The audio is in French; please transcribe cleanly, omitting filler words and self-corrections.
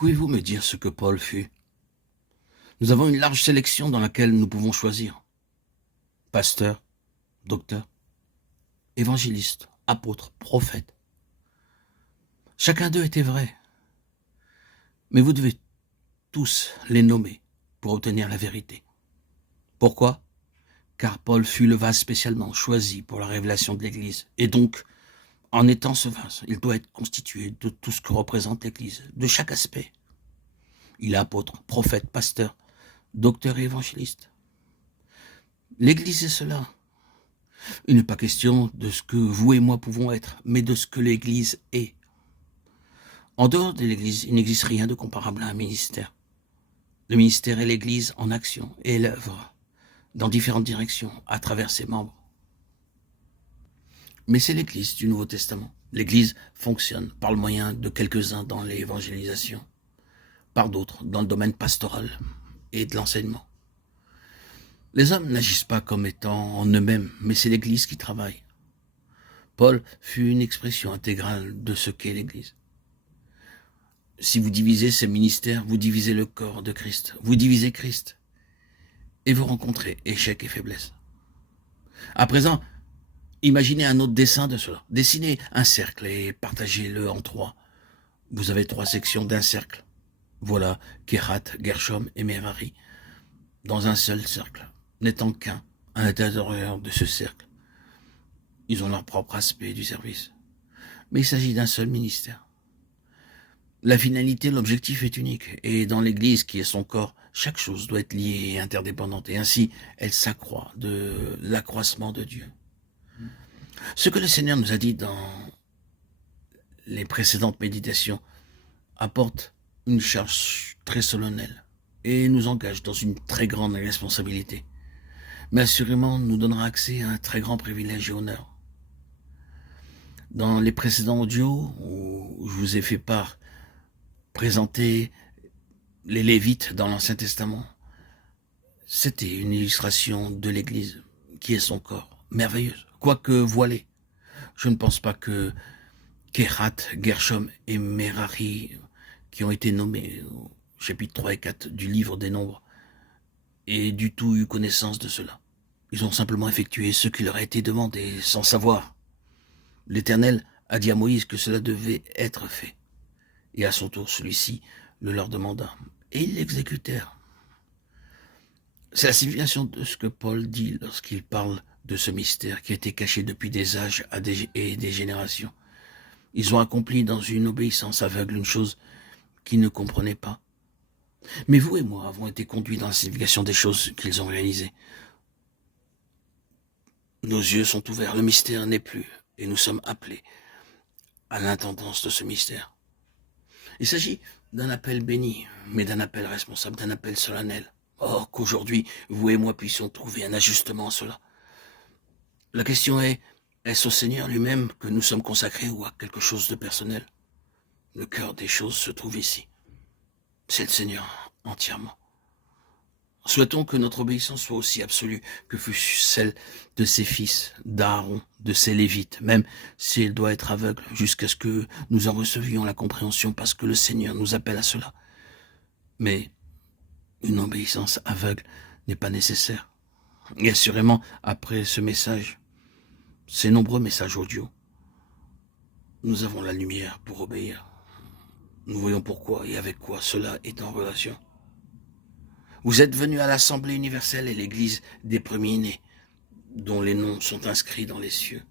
Pouvez-vous me dire ce que Paul fut? Nous avons une large sélection dans laquelle nous pouvons choisir. Pasteur, docteur, évangéliste, apôtre, prophète. Chacun d'eux était vrai. Mais vous devez tous les nommer pour obtenir la vérité. Pourquoi? Car Paul fut le vase spécialement choisi pour la révélation de l'Église. Et donc, en étant ce vase, il doit être constitué de tout ce que représente l'Église, de chaque aspect. Il est apôtre, prophète, pasteur, docteur et évangéliste. L'Église est cela. Il n'est pas question de ce que vous et moi pouvons être, mais de ce que l'Église est. En dehors de l'Église, il n'existe rien de comparable à un ministère. Le ministère est l'Église en action et l'œuvre dans différentes directions à travers ses membres. Mais c'est l'Église du Nouveau Testament. L'Église fonctionne par le moyen de quelques-uns dans l'évangélisation, par d'autres dans le domaine pastoral et de l'enseignement. Les hommes n'agissent pas comme étant en eux-mêmes, mais c'est l'Église qui travaille. Paul fut une expression intégrale de ce qu'est l'Église. Si vous divisez ces ministères, vous divisez le corps de Christ, vous divisez Christ, et vous rencontrez échec et faiblesse. À présent, imaginez un autre dessin de cela. Dessinez un cercle et partagez-le en trois. Vous avez 3 sections d'un cercle. Voilà Kehat, Gershom et Merari, dans un seul cercle, n'étant qu'un à l'intérieur de ce cercle. Ils ont leur propre aspect du service. Mais il s'agit d'un seul ministère. La finalité, l'objectif est unique. Et dans l'Église, qui est son corps, chaque chose doit être liée et interdépendante. Et ainsi, elle s'accroît de l'accroissement de Dieu. Ce que le Seigneur nous a dit dans les précédentes méditations apporte une charge très solennelle et nous engage dans une très grande responsabilité. Mais assurément, nous donnera accès à un très grand privilège et honneur. Dans les précédents audios où je vous ai fait présenter les Lévites dans l'Ancien Testament, c'était une illustration de l'Église qui est son corps, merveilleuse, quoique voilée. Je ne pense pas que Kehat, Gershom et Merari, qui ont été nommés au chapitre 3 et 4 du livre des Nombres, aient du tout eu connaissance de cela. Ils ont simplement effectué ce qui leur a été demandé, sans savoir. L'Éternel a dit à Moïse que cela devait être fait. Et à son tour, celui-ci le leur demanda. Et ils l'exécutèrent. C'est la signification de ce que Paul dit lorsqu'il parle de ce mystère qui a été caché depuis des âges et des générations. Ils ont accompli dans une obéissance aveugle une chose qu'ils ne comprenaient pas. Mais vous et moi avons été conduits dans la signification des choses qu'ils ont réalisées. Nos yeux sont ouverts, le mystère n'est plus, et nous sommes appelés à l'intendance de ce mystère. Il s'agit d'un appel béni, mais d'un appel responsable, d'un appel solennel. Or qu'aujourd'hui, vous et moi puissions trouver un ajustement à cela. La question est-ce au Seigneur lui-même que nous sommes consacrés ou à quelque chose de personnel? Le cœur des choses se trouve ici. C'est le Seigneur entièrement. Souhaitons que notre obéissance soit aussi absolue que fut celle de ses fils, d'Aaron, de ses Lévites, même si elle doit être aveugle, jusqu'à ce que nous en recevions la compréhension, parce que le Seigneur nous appelle à cela. Mais une obéissance aveugle n'est pas nécessaire. Et assurément, après ce message, ces nombreux messages audio, nous avons la lumière pour obéir. Nous voyons pourquoi et avec quoi cela est en relation. Vous êtes venus à l'Assemblée universelle et l'Église des premiers-nés, dont les noms sont inscrits dans les cieux.